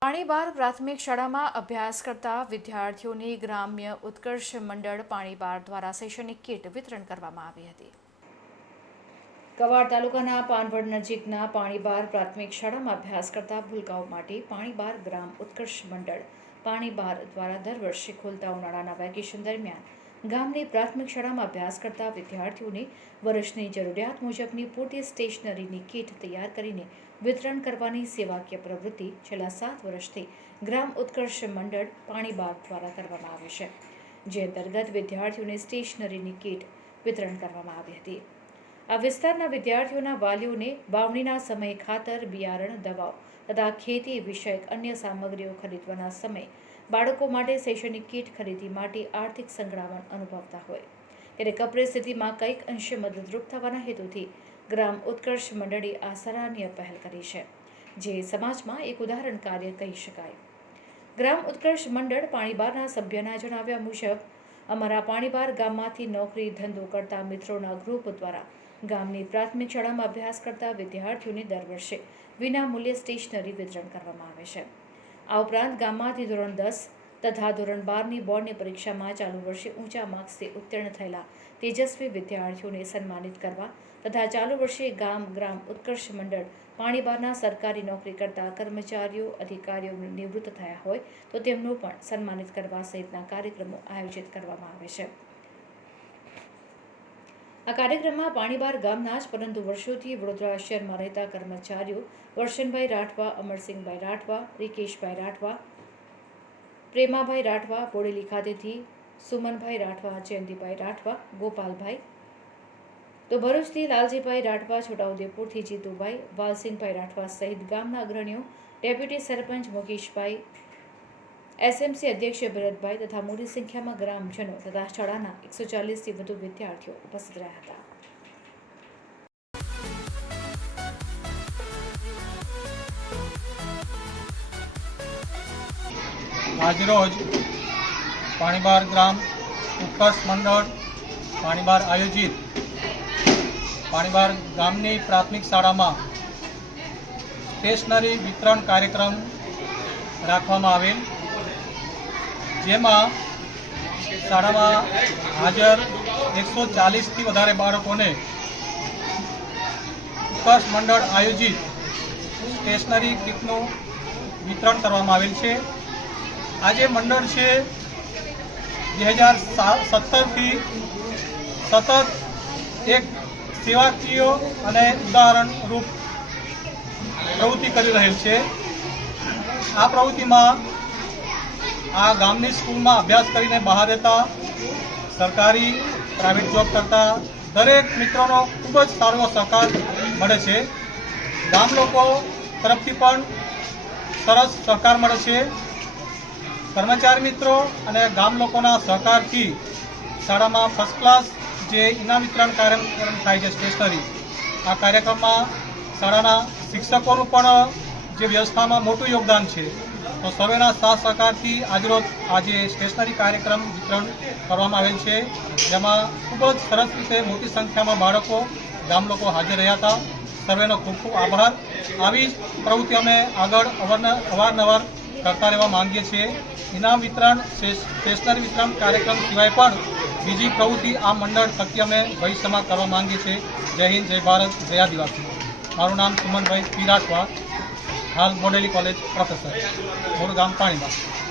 પાણીબાર પ્રાથમિક શાળામાં અભ્યાસ કરતા વિદ્યાર્થીઓની ગ્રામ્ય ઉત્કર્ષ મંડળ પાણીબાર દ્વારા શૈક્ષણિક કીટ વિતરણ કરવામાં આવી હતી. કવાડ તાલુકાના પાનવડ નજીકના પાણીબાર પ્રાથમિક શાળામાં અભ્યાસ કરતા ભૂલકાઓ માટે પાણીબાર ગ્રામ ઉત્કર્ષ મંડળ પાણીબાર દ્વારા દર વર્ષે ખોલતા ઉનાળાના વેકેશન દરમિયાન ગામની પ્રાથમિક શાળામાં અભ્યાસ કરતા વિદ્યાર્થીઓને વર્ષની જરૂરિયાત મુજબની પોતે સ્ટેશનરીની કીટ તૈયાર કરીને વિતરણ કરવાની સેવાકીય પ્રવૃત્તિ છેલ્લા સાત વર્ષથી ગ્રામ ઉત્કર્ષ મંડળ પાણીબાગ દ્વારા કરવામાં આવે છે, જે અંતર્ગત વિદ્યાર્થીઓને સ્ટેશનરીની કીટ વિતરણ કરવામાં આવી હતી. આ વિસ્તારના વિદ્યાર્થીઓના વાલીઓને વાવણીના સમયે ખાતર બિયારણ, દવાઓ તથા ખેતી વિષયક અન્ય સામગ્રીઓ ખરીદવાના સમયે બાળકો માટે શૈક્ષણિક કીટ ખરીદી માટે આર્થિક સંકળામણ અનુભવતા હોય. ત્યારે કપરી સ્થિતિમાં કંઈક અંશે મદદરૂપ થવાના હેતુથી ગ્રામ ઉત્કર્ષ મંડળી આ સરાહનીય પહેલ કરી છે, જે સમાજમાં એક ઉદાહરણ કાર્ય કહી શકાય. ગ્રામ ઉત્કર્ષ મંડળ પાણીબારના સભ્યના જણાવ્યા મુજબ, અમારા પાણીબાર ગામમાંથી નોકરી ધંધો કરતા મિત્રોના ગ્રુપ દ્વારા ગામની પ્રાથમિક શાળામાં અભ્યાસ કરતા વિદ્યાર્થીઓને દર વર્ષે વિના મૂલ્યે સ્ટેશનરી વિતરણ કરવામાં આવે છે. આ ઉપરાંત ગામમાંથી ધોરણ દસ તથા ધોરણ બારની બોર્ડની પરીક્ષામાં ચાલુ વર્ષે ઊંચા માર્ક્સથી ઉત્તીર્ણ થયેલા તેજસ્વી વિદ્યાર્થીઓને સન્માનિત કરવા તથા ચાલુ વર્ષે ગામ, ગ્રામ, ઉત્કર્ષ મંડળ પાણીબારના સરકારી નોકરી કરતા કર્મચારીઓ, અધિકારીઓ નિવૃત્ત થયા હોય તો તેમનું પણ સન્માનિત કરવા સહિતના કાર્યક્રમો આયોજિત કરવામાં આવે છે. આ કાર્યક્રમમાં પાણીબાર ગામના જ પરંતુ વર્ષોથી વડોદરા શહેરમાં રહેતા કર્મચારીઓ વર્ષનભાઈ રાઠવા, અમરસિંહભાઈ રાઠવા, રિકેશભાઈ રાઠવા, પ્રેમાભાઈ રાઠવા, બોડેલી ખાતેથી સુમનભાઈ રાઠવા, જયંતિભાઈ રાઠવા, ગોપાલભાઈ તો ભરૂચથી લાલજીભાઈ રાઠવા, છોટાઉદેપુરથી જીતુભાઈ, વાલસિંહભાઈ રાઠવા સહિત ગામના અગ્રણીઓ, ડેપ્યુટી સરપંચ મુકેશભાઈ એસએમસી અધ્યક્ષ ભરતભાઈ તથા મોટી સંખ્યામાં ગ્રામજનો તથા શાળાના એકસો ચાલીસથી વધુ વિદ્યાર્થીઓ ઉપસ્થિત રહ્યા હતા. આજરોજ પાણીબાર ગ્રામ ઉત્કર્ષ મંડળ, પાણીબાર આયોજિત. પાણીબાર ગામની પ્રાથમિક શાળામાં સ્ટેશનરી વિતરણ કાર્યક્રમ રાખવામાં આવેલ. જેમાં શાળામાં હાજર એકસો ચાલીસથી વધારે બાળકોને ઉત્કર્ષ મંડળ આયોજિત સ્ટેશનરી કીટનું વિતરણ કરવામાં આવેલ છે. આજે મંડળ છે બે હજાર સત્તરથી સતત એક સેવાકીય અને ઉદાહરણરૂપ પ્રવૃત્તિ કરી રહેલ છે. આ પ્રવૃત્તિમાં આ ગામની સ્કૂલમાં અભ્યાસ કરીને બહાર રહેતા સરકારી પ્રાઇવેટ જોબ કરતા દરેક મિત્રોનો ખૂબ જ સારો સહકાર મળે છે. ગામ લોકો તરફથી પણ સરસ સહકાર મળે છે. કર્મચારી મિત્રો અને ગામ લોકોના સહકારથી શાળામાં ફર્સ્ટ ક્લાસ જે ઇનામ વિતરણ કાર્યક્રમ થાય છે સ્ટેશનરી આ કાર્યક્રમમાં શાળાના શિક્ષકોનું પણ જે વ્યવસ્થામાં મોટું યોગદાન છે. તો સર્વેના સાથ સહકારથી આજરોજ આજે સ્ટેશનરી કાર્યક્રમ વિતરણ કરવામાં આવેલ છે. જેમાં ખૂબ જ સરસ રીતે મોટી સંખ્યામાં બાળકો, ગામ લોકો હાજર રહ્યા હતા. સર્વેનો ખૂબ ખૂબ આભાર. આવી જ પ્રવૃત્તિ અમે આગળ અવારન- અવારનવાર કરતા રહેવા માંગીએ છીએ. ઇનામ વિતરણ, સ્ટેશ- સ્ટેશનરી વિતરણ કાર્યક્રમ સિવાય પણ બીજી પ્રવૃત્તિ આ મંડળ થકી અમે ભવિષ્યમાં કરવા માંગીએ છીએ. જય હિન્દ, જય ભારત, જય આદિવાસી. મારું નામ સુમનભાઈ પી રાઠવા હાલ મોડેલી કોલેજ પ્રોફેસર મારું ગામ પાણીમાં